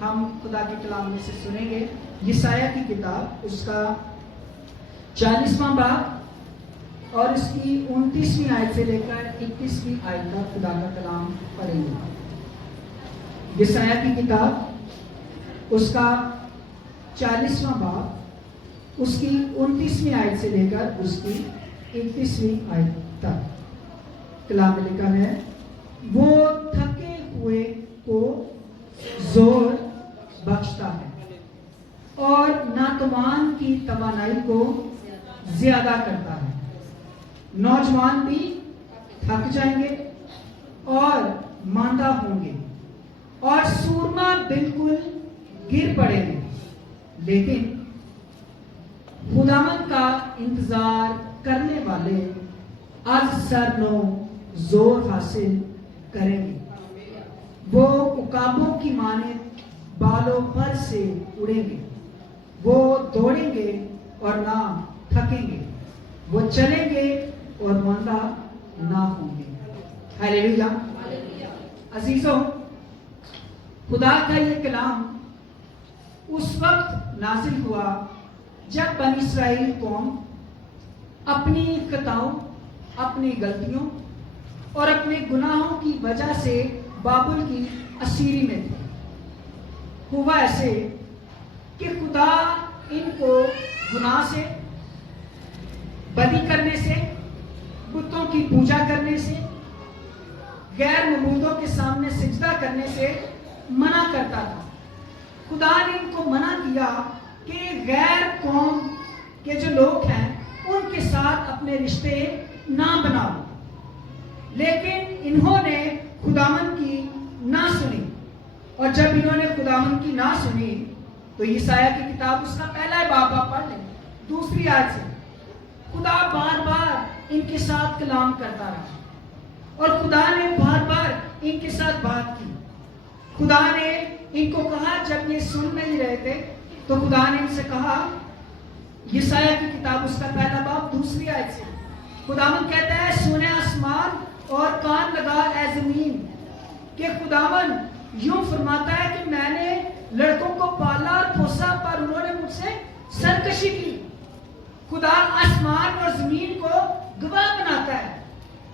ہم خدا کے کلام میں سے سنیں گے یسایہ کی کتاب، اس کا 40واں باب اور اس کی 29ویں آیت سے لے کر 21ویں آیت تک خدا کا کلام پڑھیں گے۔ یسایہ کی کتاب، اس کا 40واں باب، اس کی 29ویں آیت سے لے کر اس کی 21ویں آیت تک کلام میں لکھا ہے، وہ تھکے ہوئے کو زور بخشتا ہے اور ناتوان کی توانائی کو زیادہ کرتا ہے۔ نوجوان بھی تھک جائیں گے اور ماندہ ہوں گے اور سورما بالکل گر پڑیں گے، لیکن خداوند کا انتظار کرنے والے از سر نو زور حاصل کریں گے۔ وہ عقابوں کی مانند بالوں پر سے اڑیں گے، وہ دوڑیں گے اور نہ تھکیں گے، وہ چلیں گے اور ماندہ نہ ہوں گے۔ ہلیلویا۔ عزیزوں، خدا کا یہ کلام اس وقت نازل ہوا جب بنی اسرائیل قوم اپنی خطاؤں، اپنی غلطیوں اور اپنے گناہوں کی وجہ سے بابل کی اسیری میں تھے۔ ہوا ایسے کہ خدا ان کو گناہ سے، بدی کرنے سے، بتوں کی پوجا کرنے سے، غیر معبودوں کے سامنے سجدہ کرنے سے منع کرتا تھا۔ خدا نے ان کو منع کیا کہ غیر قوم کے جو لوگ ہیں ان کے ساتھ اپنے رشتے نہ بناؤ، لیکن انہوں نے خداوند کی نہ سنی، اور جب انہوں نے خداوند کی نہ سنی تو یسایہ کی کتاب، اس کا پہلا باب آپ پڑھ لیں، 2 آیت سے، خدا بار بار ان کے ساتھ کلام کرتا رہا اور خدا نے بار بار ان کے ساتھ بات کی۔ خدا نے ان کو کہا، جب یہ سن نہیں رہے تھے تو خدا نے ان سے کہا، یسایہ کی کتاب، اس کا پہلا باب 2 آیت سے، خداوند کہتا ہے، سنے آسمان اور کان لگا اے زمین، کہ خداوند یوں فرماتا ہے کہ میں نے لڑکوں کو پالا اور پوسا پر انہوں نے مجھ سے سرکشی کی۔ خدا آسمان اور زمین کو گواہ بناتا ہے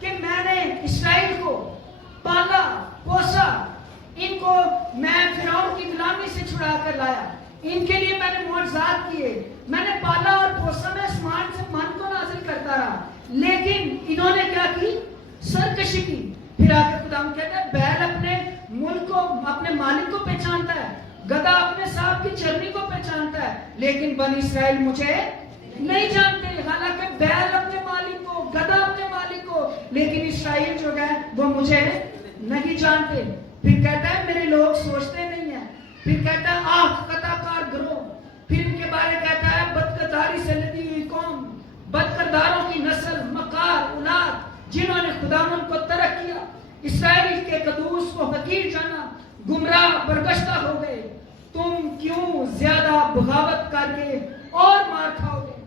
کہ میں نے اسرائیل کو پالا، پوسا، ان کو میں فرعون کی غلامی سے چھڑا کر لایا، ان کے لیے میں نے معجزات کیے، میں نے پالا اور پوسا، میں آسمان سے من کو نازل کرتا رہا، لیکن انہوں نے کیا کی؟ سرکشی کی۔ پھر آگے خدا کہتا ہے، بیل اپنے ملک کو، اپنے مالک کو پہچانتا ہے، گدھا اپنے صاحب کی چرنی کو پہچانتا ہے، لیکن بنی اسرائیل مجھے نہیں جانتے۔ حالانکہ بیل اپنے مالک کو، گدھا اپنے مالک کو، لیکن اسرائیل جو ہے وہ مجھے نہیں جانتے۔ پھر کہتا ہے، میرے لوگ سوچتے نہیں ہیں۔ پھر کہتا ہے، آنکھ قطع کار گروہ۔ پھر ان کے بارے کہتا ہے، بدکرداری سے لدی ہوئی قوم، بدکرداروں کی نسل، مکار اولاد، جنہوں نے خداوند کو ترک کیا، اسرائیل کے قدوس کو حقیر جانا، گمراہ برگشتہ ہو گئے۔ تم کیوں زیادہ بغاوت کر کے اور مار کھاؤ گے؟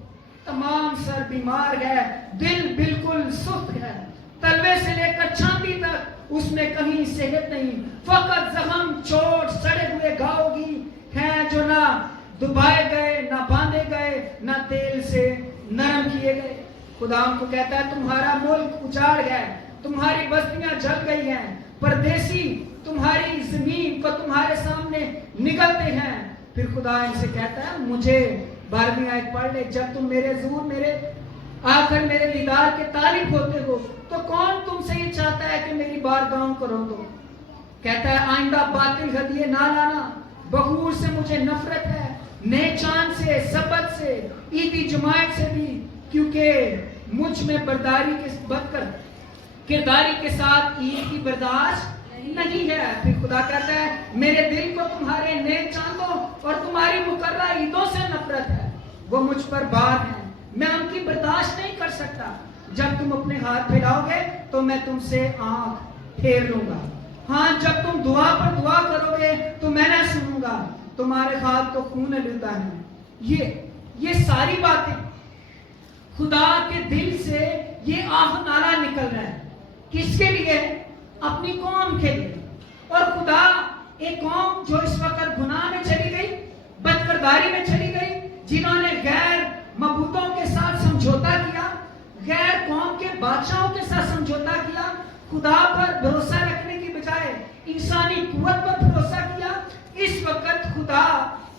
تمام سر بیمار ہے، دل بالکل سست ہے، تلوے سے لے کر چھاتی تک اس میں کہیں صحت نہیں، فقط زخم، چوٹ، سڑے ہوئے گھاؤ گی ہیں جو نہ دبائے گئے، نہ باندھے گئے، نہ تیل سے نرم کیے گئے۔ خدا ان کو کہتا ہے، تمہارا ملک اجاڑ گیا، تمہاری بستیاں جل گئی ہیں، پردیسی تمہاری زمین کو تمہارے سامنے نگلتے ہیں۔ پھر خدا ان سے کہتا ہے، مجھے 12ویں آیت پڑھ لے، جب تم میرے حضور، میرے آ کر میرے دیدار کے طالب ہوتے ہو تو کون تم سے یہ چاہتا ہے کہ میری بارگاہوں کو رو دو؟ کہتا ہے، آئندہ باطل ہدیے نہ لانا، بخور سے مجھے نفرت ہے، نئے چاند سے، سبت سے، عیدی جماعت سے بھی، کیونکہ مجھ میں کرداری کے ساتھ عید کی برداشت نہیں ہے۔ پھر خدا کہتا ہے، میرے دل کو تمہارے نئے چاندوں اور تمہاری مقررہ عیدوں سے نفرت ہے، وہ مجھ پر بار ہیں، میں ان کی برداشت نہیں کر سکتا۔ جب تم اپنے ہاتھ پھیلاؤ گے تو میں تم سے آنکھ پھیر لوں گا، ہاں جب تم دعا پر دعا کرو گے تو میں نہ سنوں گا، تمہارے ہاتھ تو خون آلودہ ہیں۔ یہ ساری باتیں خدا کے دل سے یہ آہ نالہ نکل رہا ہے، کس کے لیے؟ اپنی قوم کے لیے۔ اور خدا ایک قوم جو اس وقت گناہ سرداری میں چلی گئی، جنہوں نے غیر معبودوں کے ساتھ سمجھوتا کیا، غیر قوم کے بادشاہوں کے ساتھ سمجھوتا کیا، خدا پر بھروسہ رکھنے کی بجائے انسانی قوت پر بھروسہ کیا، اس وقت خدا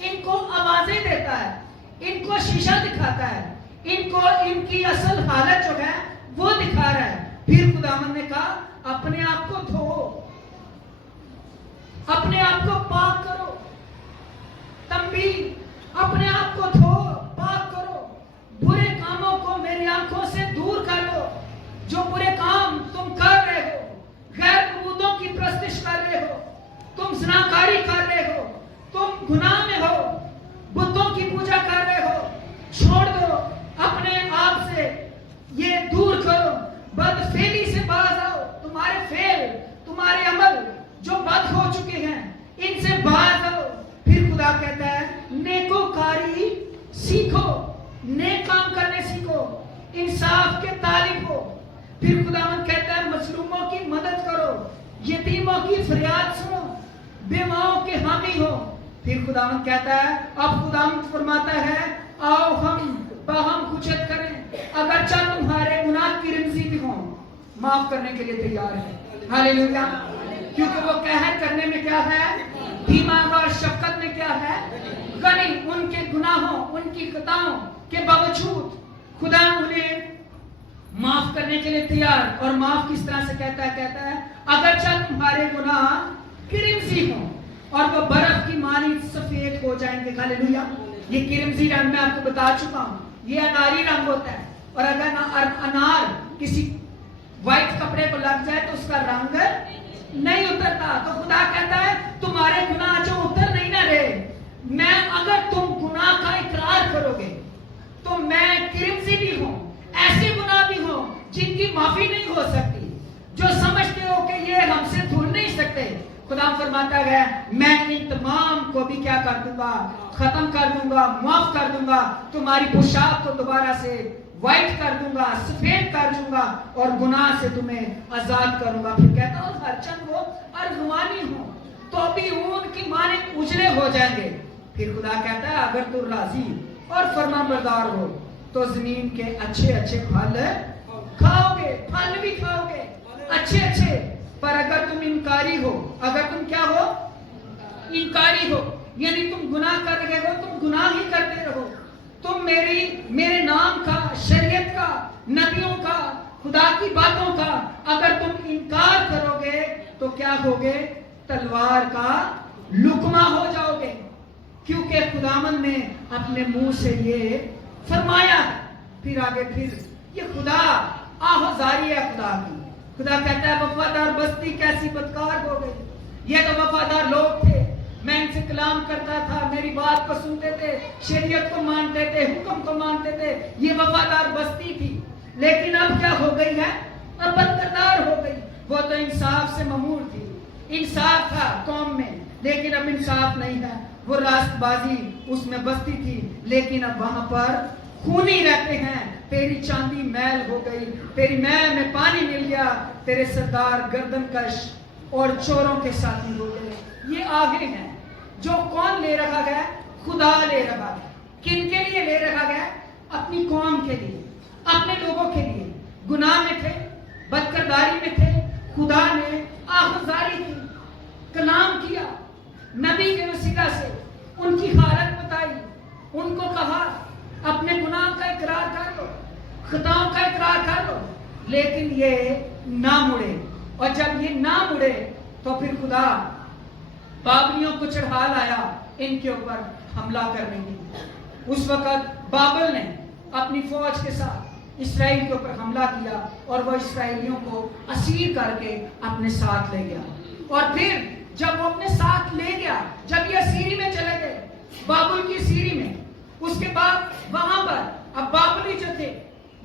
ان کو آوازیں دیتا ہے، ان کو شیشہ دکھاتا ہے، ان کو ان کی اصل حالت جو ہے وہ دکھا رہا ہے۔ پھر خداوند نے کہا اپنے آپ کو دھو، اپنے آپ کو پاک کرو، تنبیہ، اپنے آپ کو دھو، پاک کرو، برے کاموں کو میری آنکھوں سے دور کر دو۔ جو برے کام تم کر رہے ہو، غیر معبودوں کی پرستش کر رہے ہو، تم زناکاری کر رہے ہو، تم گناہ میں ہو، بتوں کی پوجا کر رہے ہو، چھوڑ دو، اپنے آپ سے یہ دور کرو، بد فعلی سے باز آؤ، تمہارے فعل، تمہارے عمل جو بد ہو چکے ہیں ان سے باز آؤ۔ پھر خدا کہتا ہے نیکوکاری سیکھو، نیک کام کرنے سیکھو، انصاف کے طالب ہو۔ پھر خداوند کہتا ہے مظلوموں کی مدد کرو، یتیموں کی فریاد سنو، بیواؤں کے حامی ہو۔ پھر خداوند کہتا ہے، اب خداوند فرماتا ہے آؤ ہم باہم کچت کریں، اگرچہ تمہارے گناہ کی رمزی بھی ہوں، معاف کرنے کے لیے تیار ہے۔ ہاللیلویا، کیونکہ وہ قہر کرنے میں کیا ہے، دھیما، اور شفقت میں کیا ہے، غنی۔ ان کے گناہوں، ان کی خطاؤں کے باوجود خدا انہیں معاف کرنے کے لیے تیار۔ اور معاف کس طرح سے کہتا ہے اگرچہ تمہارے گناہ کرمزی ہوں اور وہ برف کی مانند سفید ہو جائیں گے۔ ہاللیلویا، یہ کرمزی رنگ میں آپ کو بتا چکا ہوں، یہ اناری رنگ ہوتا ہے، اور اگر انار کسی وائٹ کپڑے کو لگ جائے تو اس کا رنگ نہیں اترتا۔ تو خدا کہتا ہے تمہارے گناہ جو اتر نہیں نہ رہے، میں اگر تم گناہ کا اقرار کرو گے تو میں کرمزی بھی ہوں، ایسے گناہ بھی ہوں جن کی معافی نہیں ہو سکتی، جو سمجھتے ہو کہ یہ ہم سے دھل نہیں سکتے۔ خدا فرماتا ہے میں ان تمام کو بھی کیا کر دوں گا، ختم کر دوں گا، معاف کر دوں گا، تمہاری پوشاک کو دوبارہ سے وائٹ کر دوں گا، سفید کر دوں گا، اور گناہ سے تمہیں آزاد کروں گا۔ پھر کہتا ہوں ہرچند وہ ارغوانی ہوں تو بھی اون کی مانند اجلے ہو جائیں گے۔ پھر خدا کہتا ہے اگر تو راضی اور فرمانبردار ہو تو زمین کے اچھے اچھے پھل کھاؤ گے، پھل بھی کھاؤ گے اچھے اچھے۔ پر اگر تم انکاری ہو، اگر تم کیا ہو، انکاری ہو، یعنی تم گناہ کر رہے ہو، تم گناہ ہی کرتے رہو، تم میرے نام کا، شریعت کا، نبیوں کا، خدا کی باتوں کا اگر تم انکار کرو گے تو کیا ہوگے، تلوار کا لقمہ ہو جاؤ گے، کیونکہ خداوند نے اپنے منہ سے یہ فرمایا۔ پھر آگے پھر یہ خدا آہذاری ہے خدا کی۔ خدا کہتا ہے وفادار بستی کیسی بدکار ہو گئی، یہ تو وفادار لوگ تھے، میں ان سے کلام کرتا تھا، میری بات کو سنتے تھے، شریعت کو مانتے تھے، حکم کو مانتے تھے، یہ وفادار بستی تھی، لیکن اب کیا ہو گئی ہے، اب بدکردار ہو گئی۔ وہ تو انصاف سے ممور تھی، انصاف تھا قوم میں، لیکن اب انصاف نہیں ہے۔ وہ راست بازی اس میں بستی تھی، لیکن اب وہاں پر خونی رہتے ہیں، تیری چاندی میل ہو گئی، تیری میل میں پانی مل گیا، تیرے سردار گردن کش اور چوروں کے ساتھی ہو گئے۔ یہ آگے ہیں جو کون لے رکھا گیا، خدا لے رکھا گیا۔ کن کے لیے لے رکھا گیا، اپنی قوم کے لیے، اپنے لوگوں کے لیے۔ گناہ میں تھے، بدکرداری میں تھے، خدا نے آہذاری کی، کلام کیا، نبی کے وسیلہ سے ان کی حالت بتائی، ان کو کہا اپنے گناہ کا اقرار کر لو، خطاؤں کا اقرار کر لو، لیکن یہ نہ مڑے۔ اور جب یہ نہ مڑے تو پھر خدا بابلیوں کو چڑھا لایا ان کے اوپر حملہ کرنے کی۔ اس وقت بابل نے اپنی فوج کے ساتھ اسرائیل کے اوپر حملہ کیا اور وہ اسرائیلیوں کو اسیر کر کے اپنے ساتھ لے گیا۔ اور پھر جب وہ اپنے ساتھ لے گیا، جب یہ اسیری میں چلے گئے، بابل کی اسیری میں، اس کے بعد وہاں پر اب بابلی جو تھے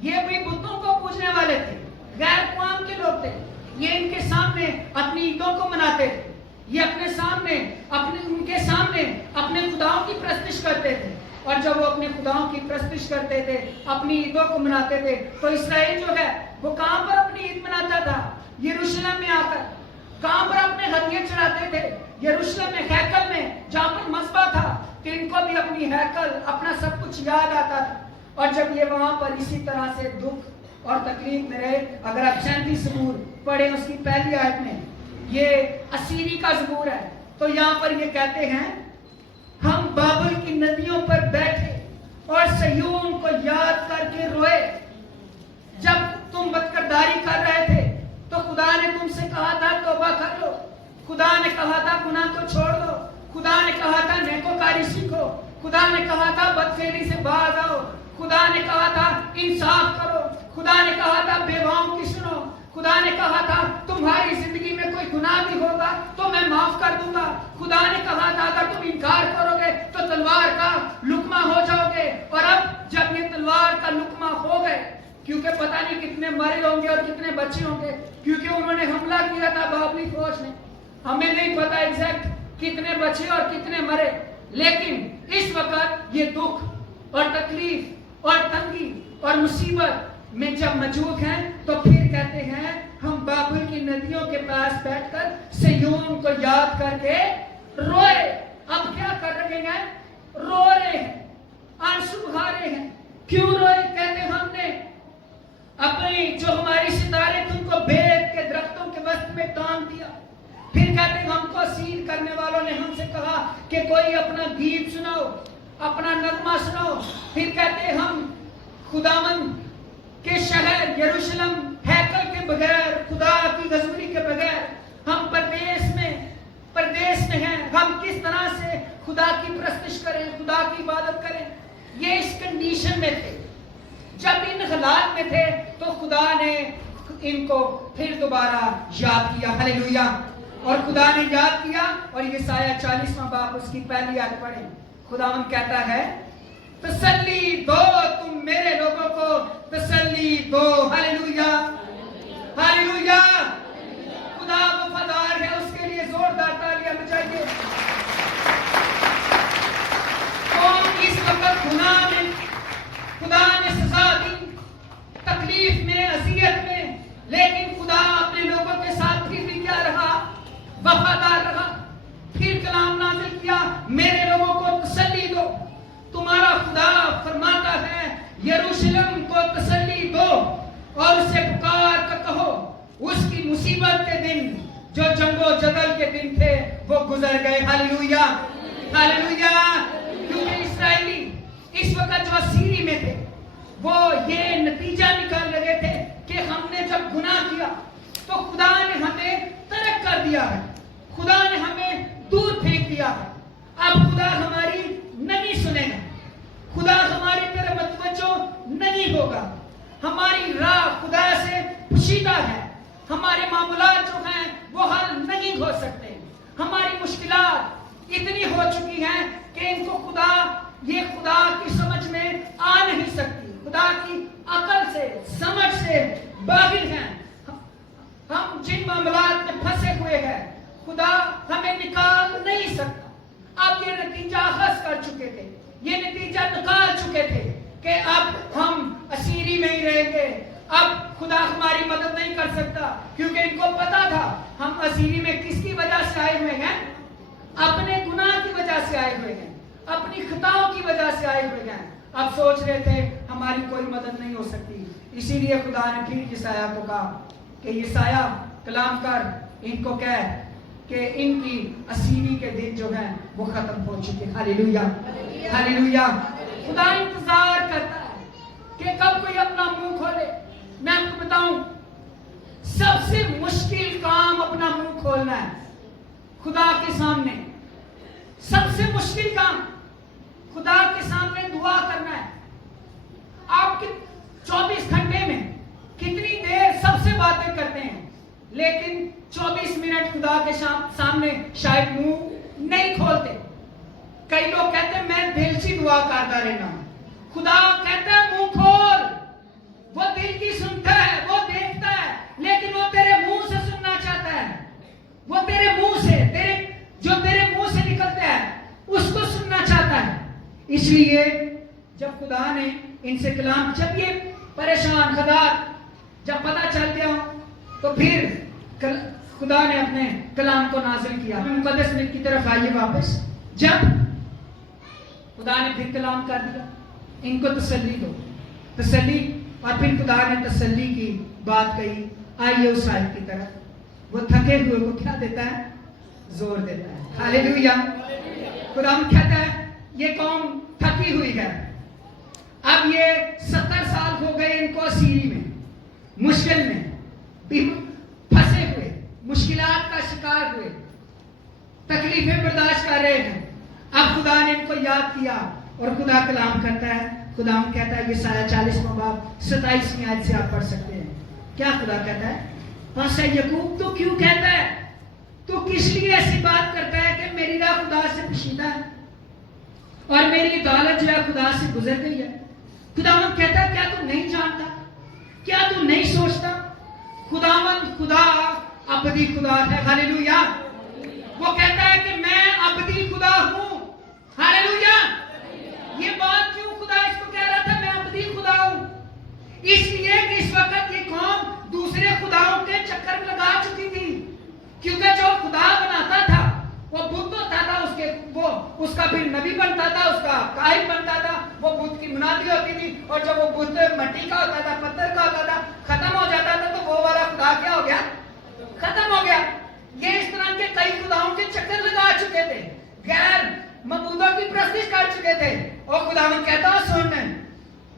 یہ بھی بتوں کو پوجنے والے تھے، غیر قوم کے لوگ تھے، یہ ان کے سامنے اپنی عیدوں کو مناتے تھے، یہ اپنے سامنے ان کے سامنے اپنے خداؤں کی پرستش کرتے تھے۔ اور جب وہ اپنے خداؤں کی پرستش کرتے تھے، اپنی عیدوں کو مناتے تھے، تو اسرائیل جو ہے وہ کہاں پر اپنی عید مناتا تھا، یروشلم میں آ کر۔ کہاں پر اپنے ہدیے چڑھاتے تھے، یروشلم میں، ہیکل میں، جہاں پر مذبح تھا، کہ ان کو بھی اپنی اپنی ہیکل اپنا سب کچھ یاد آتا تھا. اور جب یہ وہاں پر اسی طرح سے دکھ اور تکلیف میں رہے, اگر آپ 37 زبور پڑھیں اس کی پہلی آیت میں, یہ اسیری کا زبور ہے, تو یہاں پر یہ کہتے ہیں ہم بابل کی ندیوں پر بیٹھے اور صہیون کو یاد کر کے روئے. جب تم بدکرداری کر رہے تھے تو خدا نے تم سے کہا تھا توبہ کر لو, خدا نے کہا تھا گناہ کو چھوڑ دو, خدا نے کہا تھا نیکوکاری سیکھو, خدا نے کہا تھا بدفعلی سے باز آؤ, خدا نے کہا تھا انصاف کرو, خدا نے کہا تھا بیواؤں کی سنو, خدا نے کہا تھا تمہاری زندگی میں کوئی گناہ بھی ہوگا تو میں معاف کر دوں گا, خدا نے کہا تھا اگر تم انکار کرو گے تو تلوار کا لقمہ ہو جاؤ گے. اور اب جب یہ تلوار کا لقمہ ہو گئے, کیونکہ پتہ نہیں کتنے مرے ہوں گے اور کتنے بچے ہوں گے, کیونکہ انہوں نے حملہ کیا تھا بابلی فوج نے, ہمیں نہیں پتا ایگزیکٹ کتنے بچے اور کتنے مرے, لیکن اس وقت یہ دکھ اور تکلیف اور تنگی اور مصیبت میں جب موجود ہیں تو پھر کہتے ہیں ہم بابل کی ندیوں کے پاس بیٹھ کر صہیون کو یاد کر کے روئے. اب کیا کر رہے ہیں؟ رو رہے ہیں, آنسو بہا رہے ہیں. کیوں روئے؟ کہتے ہم نے اپنی جو ہماری ستارے تم کو بھید کے درختوں کے وسط میں ٹانگ دیا. پھر کہتے ہیں ہم کو اسیر کرنے والوں نے ہم سے کہا کہ کوئی اپنا گیت سناؤ, اپنا نغمہ سناؤ. پھر کہتے ہیں ہم خداوند کے شہر یروشلم ہیکل کے بغیر, خدا کی غضبی کے بغیر ہم پردیس میں ہیں, ہم کس طرح سے خدا کی پرستش کریں, خدا کی عبادت کریں. یہ اس کنڈیشن میں تھے. جب ان حالات میں تھے تو خدا نے ان کو پھر دوبارہ یاد کیا. ہلیلویا. اور خدا نے یاد کیا, اور یہ سایہ 40واں باب اس کی پہلی آیت پڑھیں. خداوند کہتا ہے تسلی دو تم میرے لوگوں کو, تسلی دو. ہلیلویا ہلیلویا. خدا وفادار ہے, اس کے لیے زوردار تالیاں بجائیے. قوم اس وقت گناہ میں خدا نے سزا دی, تکلیف میں, اذیت میں, لیکن خدا اپنے لوگوں کے ساتھ پھر بھی کیا رہا؟ وفادار رہا. پھر کلام نازل کیا, میرے لوگوں کو تسلی دو. تمہارا خدا فرماتا ہے یروشلم کو تسلی دو اور اسے پکار کر کہو اس کی مصیبت کے دن جو جنگ و جدل کے دن تھے وہ گزر گئے. ہلیلویا ہلیلویا. کیونکہ اسرائیلی اس وقت جو اسیری میں تھے وہ یہ نتیجہ نکال لگے تھے کہ ہم نے جب گناہ کیا تو خدا نے ہمیں ترک کر دیا ہے, خدا نے ہمیں دور پھینک دیا ہے. اب خدا ہماری نہیں سنے گا, خدا ہماری طرف متوجہ نہیں ہوگا, ہماری راہ خدا سے پوشیدہ ہے, ہمارے معاملات جو ہیں وہ حل نہیں ہو سکتے, ہماری مشکلات اتنی ہو چکی ہیں کہ ان کو خدا کی سمجھ میں آ نہیں سکتی, خدا کی عقل سے سمجھ سے باہر ہیں. ہم جن معاملات میں پھنسے ہوئے ہیں خدا ہمیں نکال نہیں سکتا. اب یہ نتیجہ اخذ کر چکے تھے, یہ نتیجہ نکال چکے تھے کہ اب ہم اسیری میں ہی رہیں گے, اب خدا ہماری مدد نہیں کر سکتا. کیونکہ ان کو پتا تھا ہم اسیری میں کس کی وجہ سے آئے ہوئے ہیں, اپنے گناہ کی وجہ سے آئے ہوئے ہیں, اپنی خطاؤں کی وجہ سے آئے ہوئے ہیں. اب سوچ رہے تھے ہماری کوئی مدد نہیں ہو سکتی. اسی لیے خدا نے پھر یسایہ کو کہا کہ یسایہ کلام کر, ان کو کہہ کہ ان کی اسیری کے دن جو ہیں وہ ختم ہو چکے. ہلیلویا ہلیلویا. خدا انتظار کرتا ہے کہ کب کوئی اپنا منہ کھولے. میں آپ کو بتاؤں, سب سے مشکل کام اپنا منہ کھولنا ہے خدا کے سامنے. سب سے مشکل کام خدا کے سامنے دعا کرنا ہے. آپ کے 24 گھنٹے میں کتنی دیر سب سے باتیں کرتے ہیں, لیکن 24 منٹ خدا کے سامنے شاید منہ نہیں کھولتے. کئی لوگ کہتے ہیں میں دل سے دعا کرتا رہنا. خدا کہتا ہے منہ کھول. وہ دل کی سنتا ہے, وہ دیکھتا ہے, لیکن وہ تیرے منہ سے سننا چاہتا ہے. وہ تیرے منہ سے, جو تیرے منہ سے نکلتا ہے اس کو سننا چاہتا ہے. اس لیے جب خدا نے ان سے کلام, جب یہ پریشان خدات جب پتہ چل گیا تو پھر خدا نے اپنے کلام کو نازل کیا. مقدس کی طرف آئیے واپس. جب خدا نے پھر کلام کر دیا ان کو تسلی دو، تسلی، اور پھر خدا نے تسلی کی بات کہی، آئیے اس آیت کی طرف۔ وہ تھکے ہوئے کو کیا دیتا ہے؟ زور دیتا ہے۔ ہاللیلویا۔ خدا کہتا ہے یہ قوم تھکی ہوئی ہے، اب یہ 70 سال ہو گئے ان کو اسیری میں، مشکل میں پھنسے ہوئے، مشکلات کا شکار ہوئے، تکلیفیں برداشت کر رہے ہیں۔ اب خدا نے ان کو یاد کیا اور خدا کلام کرتا ہے۔ خدا کہتا ہے، یہ سایہ 40واں باب 27ویں آیت سے آپ پڑھ سکتے ہیں۔ کیا خدا کہتا ہے؟ پس یعقوب تو کیوں کہتا ہے، تو کس لیے ایسی بات کرتا ہے کہ میری راہ خدا سے پوشیدہ ہے اور میری عدالت جو ہے خدا سے گزر گئی ہے؟ خداوند کہتا ہے کیا تو نہیں جانتا، کیا تو نہیں سوچتا؟ خداوند خدا ابدی خدا ہے۔ ہاللیلویا۔ وہ کہتا ہے کہ میں ابدی خدا ہوں۔ ہاللیلویا۔ یہ بات کیوں خدا اس کو کہہ رہا تھا میں ابدی خدا ہوں؟ اس لیے کہ اس وقت یہ قوم دوسرے خداؤں کے چکر لگا چکی تھی، کیونکہ جو خدا بناتا تھا وہ بت ہوتا تھا، اس کا پھر نبی بنتا تھا، اس کا قائد بنتا تھا، وہ بت کی منادی ہوتی تھی، اور جب وہ بت مٹی کا ہوتا تھا، پتھر کا ہوتا تھا، ختم ہو جاتا تھا، تو وہ والا خدا کیا ہو گیا؟ ختم ہو گیا۔ یہ اس طرح کے کئی خداؤں کے چکر لگا چکے تھے، غیر معبودوں کی پرستش کر چکے تھے، اور خداوند کہتا سن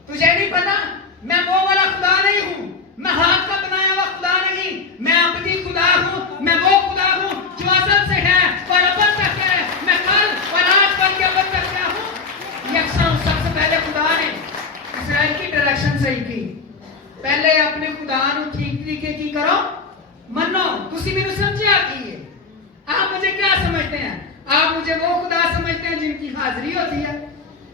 تجھے نہیں پتا میں وہ والا خدا نہیں ہوں، میں ہاتھ کا بنایا ہوا خدا نہیں، میں ابدی خدا ہوں، میں وہ خدا ہوں جو ازل سے ہے اور ابد تک ہے، میں کل اور آج بن کے ابد تک کیا ہوں۔ یکساں سب سے پہلے خدا نے اسرائیل کی ڈائریکشن صحیح کی، پہلے اپنے خدا نو ٹھیک طریقے کی کرو منو، تسی میرے سمجھیا کیے۔ آپ مجھے کیا سمجھتے ہیں؟ آپ مجھے وہ خدا سمجھتے ہیں جن کی حاضری ہوتی ہے،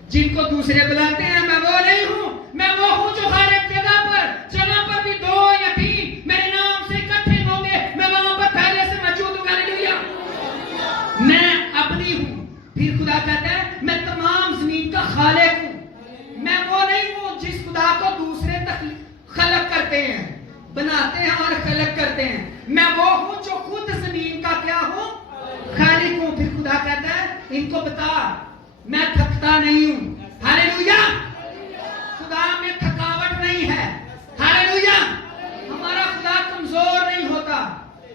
جن کو دوسرے بلاتے ہیں۔ میں وہ نہیں ہوں، میں وہ ہوں جو ہر ایک جگہ پر جہاں پر بھی 2 یا 3 میرے نام سے اکٹھے ہوں گے میں وہاں پر پہلے سے موجود ہوں۔ ہاللیلویا۔ میں ابدی ہوں۔ پھر خدا کہتا ہے میں تمام زمین کا خالق ہوں۔ میں وہ نہیں ہوں جس خدا کو دوسرے خلق کرتے ہیں، بناتے ہیں اور خلق کرتے ہیں۔ میں وہ ہوں جو خود زمین کا کیا ہوں؟ خالق ہوں۔ پھر خدا کہتا ہے ان کو بتا میں تھکتا نہیں ہوں۔ ہاللیلویا۔ خدا میں تھکاوٹ نہیں ہے۔ ہاللیلویا۔ ہمارا خدا کمزور نہیں ہوتا،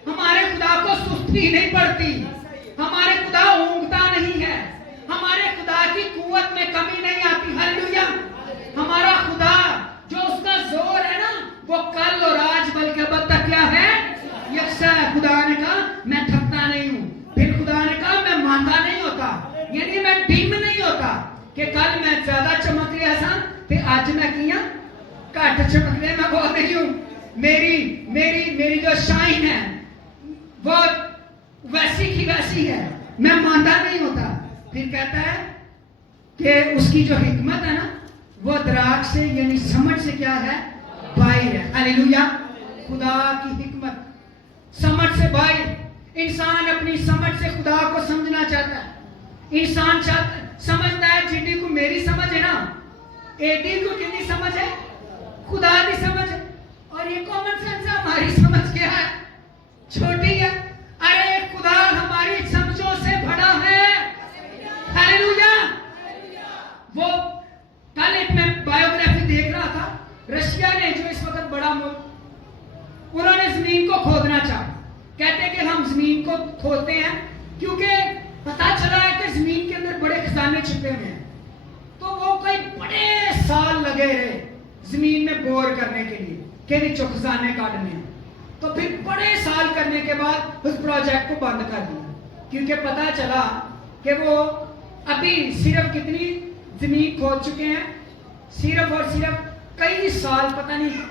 ہمارے خدا کو سستی نہیں پڑتی، ہمارے خدا اونگتا نہیں ہے، ہمارے خدا کی قوت میں کمی نہیں آتی۔ ہاللیلویا۔ ہمارا خدا جو اس کا زور ہے نا وہ کل اور آج بلکہ ابد تک کیا ہے؟ یکساں ہے۔ خدا نے کہا میں تھکتا نہیں ہوں۔ پھر خدا نے کہا میں ماندا نہیں ہوتا، یعنی میں ڈم نہیں ہوتا کہ کل میں زیادہ چمک رہا سا تے اج میں کیا گھٹ چمک رہا، میں وہ نہیں ہوں۔ میری جو شائن ہے وہ ویسی کی ویسی ہے، میں ماندا نہیں ہوتا۔ پھر کہتا ہے کہ اس کی جو حکمت ہے نا وہ دراگ سے یعنی سمجھ سے کیا ہے؟ باہر ہے۔ ہاللیلویا۔ خدا کی حکمت سمجھ سے باہر۔ انسان اپنی سمجھ سے خدا کو سمجھنا چاہتا ہے، انسان سمجھتا ہے جنی کو میری سمجھ ہے نا، ایڈی کو جنی سمجھ ہے خدا کی سمجھ ہے، اور یہ کامن سینس ہے۔ ہماری سمجھ کیا ہے؟ چھوٹی ہے۔ ارے خدا ہماری سمجھوں سے بڑا ہے۔ ہاللیلویا۔ وہ کل ایک میں بایوگرافی دیکھ رہا تھا، رشیا نے جو اس وقت بڑا ملک، انہوں نے زمین کو کھودنا چاہا، کہتے ہیں کہ ہم زمین کو کھودتے ہیں کیونکہ پتا چلا ہے کہ زمین کے اندر بڑے خزانے چھپے ہوئے ہیں، تو وہ کئی بڑے سال لگے رہے زمین میں بور کرنے کے لیے کہ نہیں جو خزانے کاٹنے ہیں، تو پھر بڑے سال کرنے کے بعد اس پروجیکٹ کو بند کر دیا، کیونکہ پتا چلا کہ وہ ابھی صرف کتنی زمین کھود چکے ہیں، صرف اور صرف کئی سال، پتہ نہیں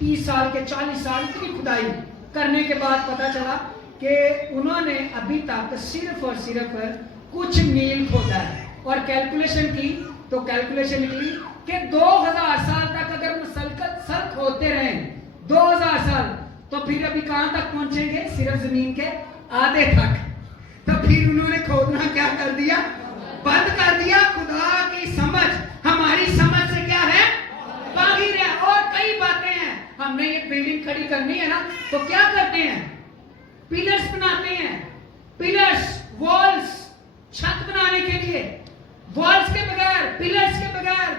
30 سال کے 40 سال کی کھدائی کرنے کے بعد پتا چلا کہ انہوں نے ابھی تک صرف اور صرف کچھ میل کھودا ہے، اور کیلکولیشن کی تو کیلکولیشن نکلی کہ 2000 سال تک اگر مسلسل کھودتے رہیں 2000 سال تو پھر ابھی کہاں تک پہنچیں گے؟ صرف زمین کے آدھے تک۔ تو پھر انہوں نے کھودنا کیا کر دیا؟ بند کر دیا۔ خدا کی سمجھ ہماری سمجھ سے کیا ہے؟ باہر ہے۔ اور کئی باتیں ہیں، ہم نے یہ بلڈنگ کھڑی کرنی ہے نا تو کیا کرتے ہیں؟ پلرز بناتے ہیں، پلرز، والز، چھت بنانے کے لیے۔ والز کے بغیر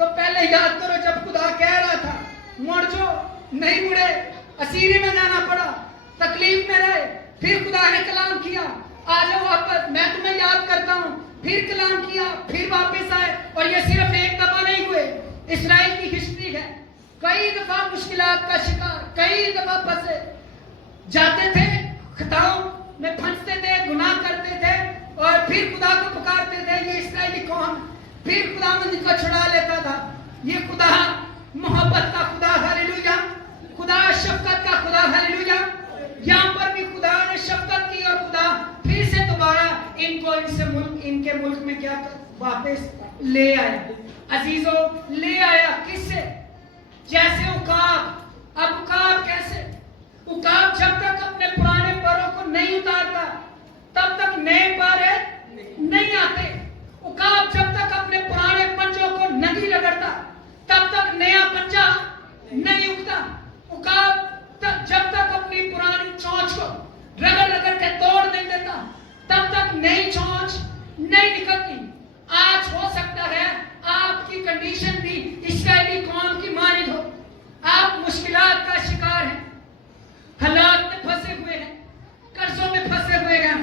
تو پہلے یاد کرو جب خدا کہہ رہا تھا مڑ جو، نہیں مڑے، اسیری میں جانا پڑا، تکلیف میں رہے، پھر خدا نے کلام کیا آ جاؤ واپس، میں تمہیں یاد کرتا ہوں، پھر کلام کیا، پھر واپس آئے. اور یہ صرف ایک دفعہ نہیں ہوئے، اسرائیل کی ہسٹری ہے، کئی دفعہ مشکلات کا شکار، کئی دفعہ پھنسے جاتے تھے، خطاؤں میں پھنستے تھے، گناہ کرتے تھے، اور پھر خدا کو پکارتے تھے. یہ اسرائیلی قوم پھر خدا مند کو چھڑا لیتا تھا. یہ خدا محبت کا خدا، ہاللویا، خدا شفقت کا خدا، ہاللویا. یہاں پر بھی خدا نے شفقت کی اور خدا پھر سے دوبارہ ان کو ان کے ملک میں کیا واپس لے آیا. عزیزوں، لے آیا کس سے؟ جیسے عقاب. اب عقاب کیسے؟ عقاب جب تک اپنے پرانے پروں کو نہیں اتارتا تب تک نئے پارے نہیں آتے. عقاب جب تک اپنے پرانے پنجوں کو نہیں رگڑتا تب تک نیا پنجہ نہیں اگتا. عقاب جب تک اپنی پرانی چونچ کو رگڑ رگڑ کے توڑ نہیں دیتا تب تک نئی چونچ نہیں نکلتی. آج ہو سکتا ہے آپ کی کنڈیشن بھی اسرائیلی قوم کی مانند ہو. آپ مشکلات کا شکار ہیں، حالات میں پھنسے ہوئے ہیں، قرضوں میں پھنسے ہوئے ہیں،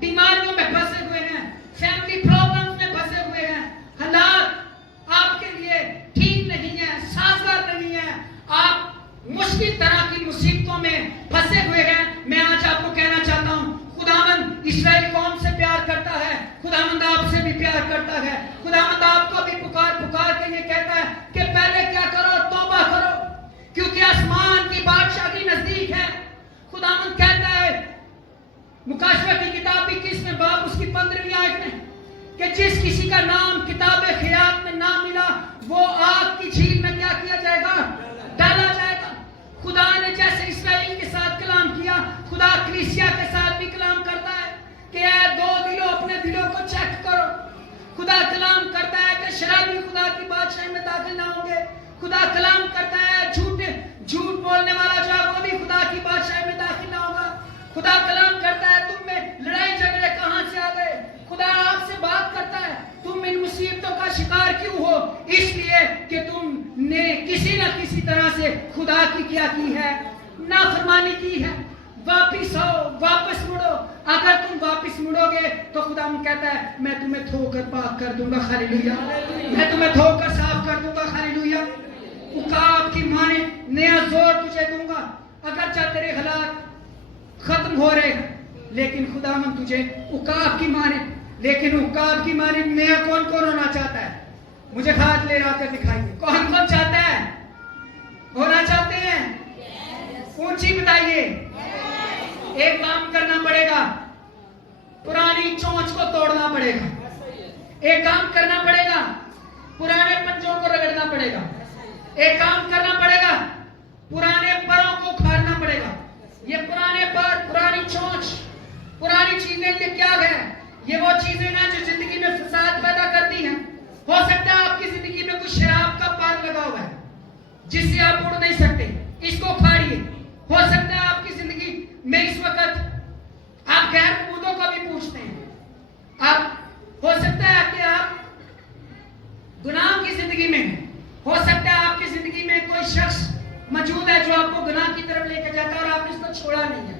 بیماریوں میں پھنسے ہوئے ہیں، فیملی پرابلمز میں پھنسے ہوئے ہیں. حالات آپ کے لیے ٹھیک نہیں ہیں، سازگار نہیں ہیں، آپ مشکل طرح کی مصیبتوں میں پھنسے ہوئے ہیں. میں آج آپ کو کہنا چاہتا ہوں خداوند اسرائیل قوم سے پیار کرتا ہے، خداوند آپ سے بھی پیار کرتا ہے. خداوند آپ کو بھی پکار پکار کے یہ کہتا ہے کہ پہلے کیا کرو؟ توبہ کرو، کیونکہ آسمان کی بادشاہی نزدیک ہے. خداوند کہتا ہے مکاشفہ کی کتاب 21 میں باب اس کی 15ویں آیت میں کہ جس کسی کا نام کتاب حیات میں نہ ملا وہ آگ کی جھیل میں کیا کیا جائے گا؟ ڈالا جائے گا. خدا نے جیسے اسرائیل کے ساتھ کلام کیا، خدا کلیسیا کے ساتھ بھی کلام کرتا ہے کہ اے دو دلوں اپنے دلوں کو چیک کرو. خدا کلام کرتا ہے کہ شرابی خدا کی بادشاہی میں داخل نہ ہوں گے. خدا کلام کرتا ہے جھوٹ بولنے والا جو ہے وہ بھی خدا کی بادشاہی میں داخل نہ ہوگا. خدا کلام کرتا ہے تم میں لڑائی جھگڑے کہاں سے آ گئے. خدا آپ سے بات کرتا ہے تم ان مصیبتوں کا شکار کیوں ہو؟ اس لیے کہ تم نے کسی نہ کسی طرح سے خدا کی کیا کی ہے؟ نافرمانی کی ہے. واپس آؤ، واپس مڑو. اگر تم واپس مڑو گے تو خدا کہتا ہے میں تمہیں دھو کر پاک کر دوں گا، ہاللویا. میں تمہیں دھو کر صاف کر دوں گا، ہاللویا. عقاب کی مانے نیا زور تجھے دوں گا. اگرچہ تیرے حالات ختم ہو رہے ہیں لیکن خدا من تجھے عقاب کی مانے، لیکن عقاب کی مانے نیا کون کون ہونا چاہتا ہے؟ مجھے ہاتھ لے رہا کر دکھائیے. کون کون چاہتا ہے؟ ہونا چاہتے ہیں؟ اونچی بتائیے. ایک کام کرنا پڑے گا، پرانی چونچ کو توڑنا پڑے گا. ایک کام کرنا پڑے گا، پرانے پنجوں کو رگڑنا پڑے گا. ایک کام کرنا پڑے گا، پرانے پروں کو اکھاڑنا پڑے گا. یہ پرانے پر، پرانی چونچ، پرانی چیزیں یہ کیا ہے؟ یہ وہ چیزیں ہیں جو زندگی میں فساد پیدا کرتی ہیں. ہو سکتا ہے آپ کی زندگی میں کچھ شراب کا پار لگا ہوا ہے جس سے آپ اڑ نہیں سکتے، اس کو اکھاڑیے. ہو سکتا ہے آپ کی زندگی میں اس وقت آپ غیر مردوں کو بھی پوچھتے ہیں. آپ ہو سکتا ہے کہ آپ گناہ کی زندگی میں ہیں. ہو سکتا ہے آپ کی زندگی میں کوئی شخص موجود ہے جو آپ کو گناہ کی طرف لے کے جاتا ہے اور آپ نے اس کو چھوڑا نہیں ہے.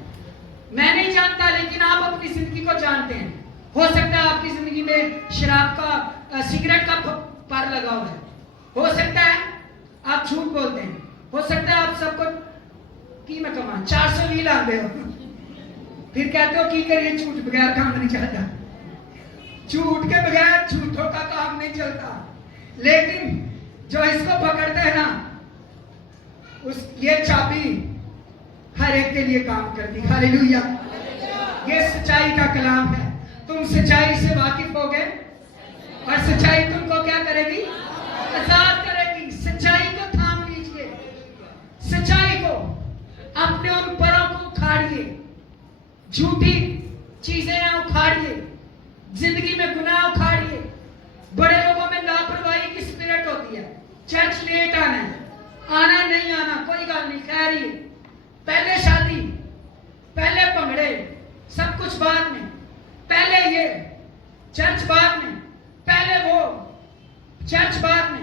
میں نہیں جانتا لیکن آپ اپنی زندگی کو جانتے ہیں. ہو سکتا ہے آپ کی زندگی میں شراب کا، سگریٹ کا پار لگا ہوا ہے. ہو سکتا ہے آپ جھوٹ بولتے ہیں. ہو سکتا ہے آپ سب کو کی میں کما 420 لاندے ہو، پھر کہتے ہو کی کریے جھوٹ بغیر کام نہیں چلتا. جھوٹ کے بغیر جھوٹوں کا کام نہیں چلتا. لیکن جو اس کو پکڑتے ہیں نا، یہ چابی ہر ایک کے لیے کام کرتی. ہاللویا. یہ سچائی کا کلام ہے. تم سچائی سے واقف ہو گئے اور سچائی تم کو کیا کرے گی؟ آزاد کرے گی. سچائی کو تھام لیجئے. سچائی کو، اپنے ان پروں کو اکھاڑیے. جھوٹی چیزیں ہیں اکھاڑیے. زندگی میں گناہ اکھاڑیے. بڑے لوگوں میں لاپرواہی کی اسپرٹ ہوتی ہے. چرچ لیٹ آنا ہے، آنا نہیں آنا کوئی گل نہیں، خیر ہی. پہلے شادی، پہلے پنگڑے، سب کچھ بعد میں. پہلے یہ چرچ بعد میں، پہلے وہ چرچ بعد میں.